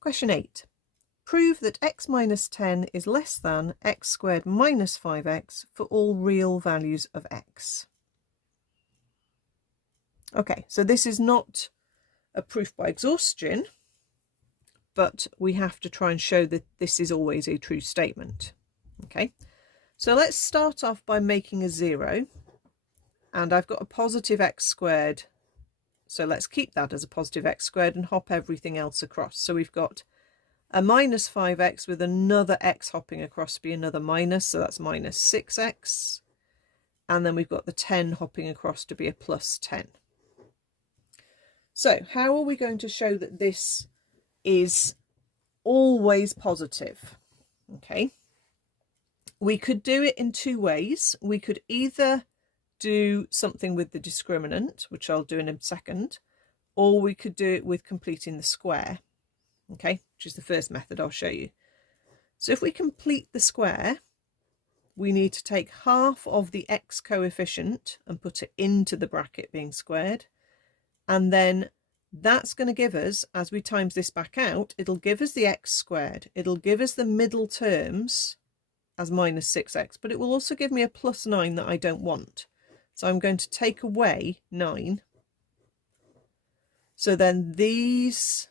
Question 8. Prove that x minus 10 is less than x squared minus 5x for all real values of x. Okay, so this is not a proof by exhaustion, but we have to try and show that this is always a true statement. Okay, so let's start off by making a 0, and I've got a positive x squared, so let's keep that as a positive x squared and hop everything else across. So we've got a minus 5x with another x hopping across to be another minus, so that's minus 6x, and then we've got the 10 hopping across to be a plus 10. So how are we going to show that this is always positive? Okay, we could do it in two ways. We could either do something with the discriminant, which I'll do in a second, or we could do it with completing the square, okay, which is the first method I'll show you. So if we complete the square, we need to take half of the x coefficient and put it into the bracket being squared, and then that's going to give us, as we times this back out, it'll give us the x squared. It'll give us the middle terms as minus 6x, but it will also give me a plus 9 that I don't want. So I'm going to take away 9. So then these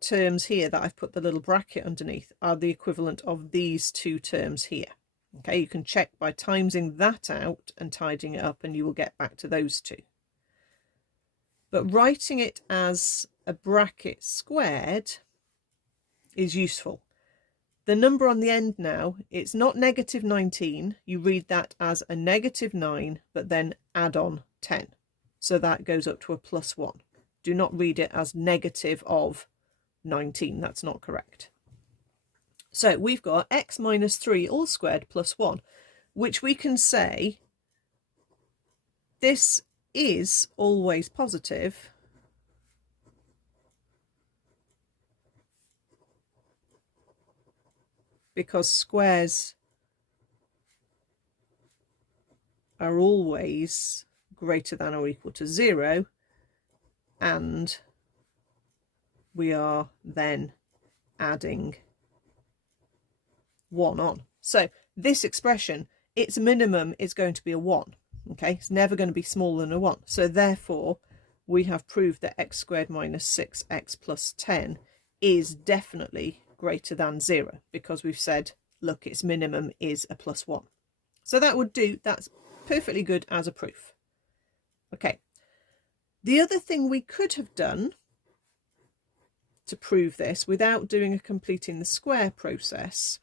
terms here that I've put the little bracket underneath are the equivalent of these two terms here. Okay, you can check by timesing that out and tidying it up, and you will get back to those two. But writing it as a bracket squared is useful. The number on the end now, it's not negative 19. You read that as a negative 9, but then add on 10. So that goes up to a plus 1. Do not read it as negative of 19. That's not correct. So we've got x minus 3 all squared plus 1, which we can say this is always positive because squares are always greater than or equal to 0, and we are then adding 1 on. So this expression, its minimum is going to be a 1. Okay, it's never going to be smaller than a 1. So therefore, we have proved that x squared minus 6x plus 10 is definitely greater than 0, because we've said, look, its minimum is a plus 1. So that would do, that's perfectly good as a proof. Okay, the other thing we could have done to prove this without doing a completing the square process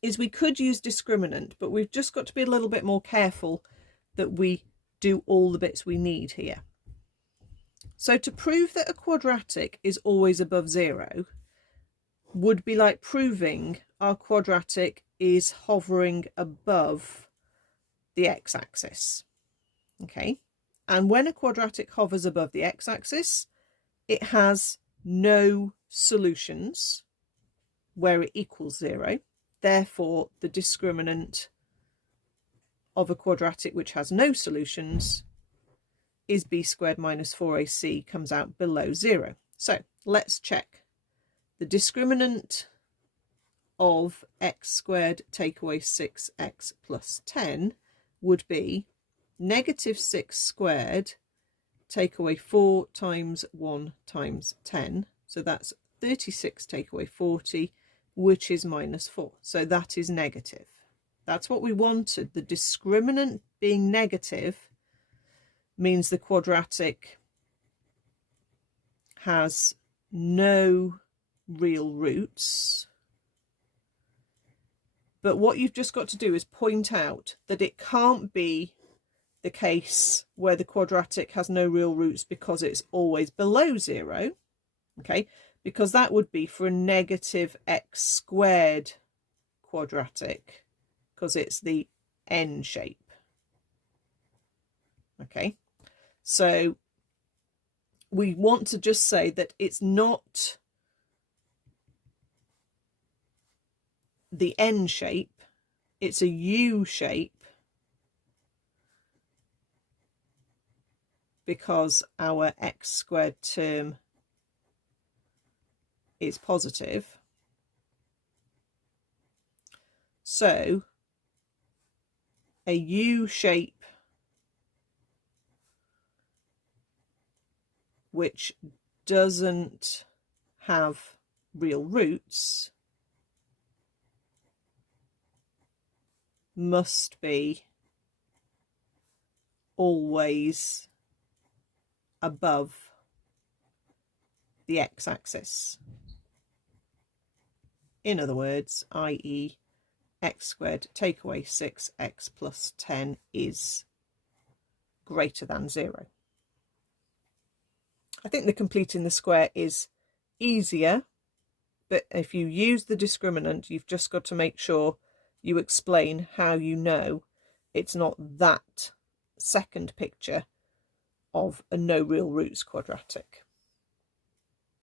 is we could use discriminant, but we've just got to be a little bit more careful that we do all the bits we need here. So to prove that a quadratic is always above 0 would be like proving our quadratic is hovering above the x-axis. Okay, and when a quadratic hovers above the x-axis, it has no solutions where it equals 0. Therefore, the discriminant of a quadratic which has no solutions is b squared minus 4ac, comes out below 0. So let's check. The discriminant of x squared take away 6x plus 10 would be negative 6 squared take away 4 times 1 times 10. So that's 36 take away 40, which is minus 4. So that is negative. That's what we wanted. The discriminant being negative means the quadratic has no real roots. But what you've just got to do is point out that it can't be the case where the quadratic has no real roots because it's always below 0. Okay, because that would be for a negative x squared quadratic, because it's the n shape. Okay, so we want to just say that it's not the n shape, it's a u shape, because our x squared term is positive. So a U shape which doesn't have real roots must be always above the x-axis. In other words, i.e. x squared take away 6x plus 10 is greater than 0. I think the completing the square is easier, but if you use the discriminant, you've just got to make sure you explain how you know it's not that second picture of a no real roots quadratic.